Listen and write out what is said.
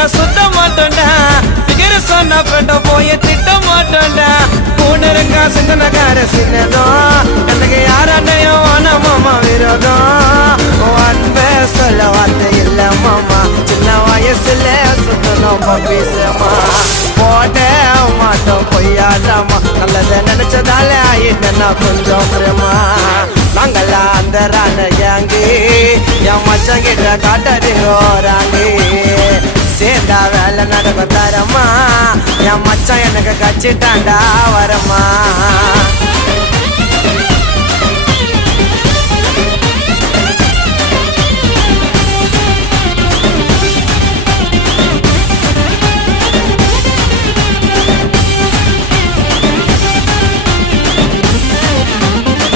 போயா சுத்த மாட்டோண்டா பிகர சொன்ன ஃப்ரெண்ட போய திட்ட மாட்டோண்டா பூனருங்க சிந்தனக்கார சின்னதும் எனக்கு யாராண்டையும் ஆனா மாமா விரோதம் அன்பே சொல்ல வார்த்தை இல்ல மாமா சின்ன வயசுல சுத்தணும் பப்பீசமா போட மாட்டோம் பொய்யாடாமா நல்லத நினைச்சதால ஆயிட்டேன்னா கொஞ்சம் பிரமா நாங்களா அந்த ராண ஏங்கி என் மச்சம் கிட்ட காட்டாதீங்க சேர்ந்தா வேலை நடக்கும் தரமா என் மச்சான் எனக்கு கச்சிட்டாண்டா வரமா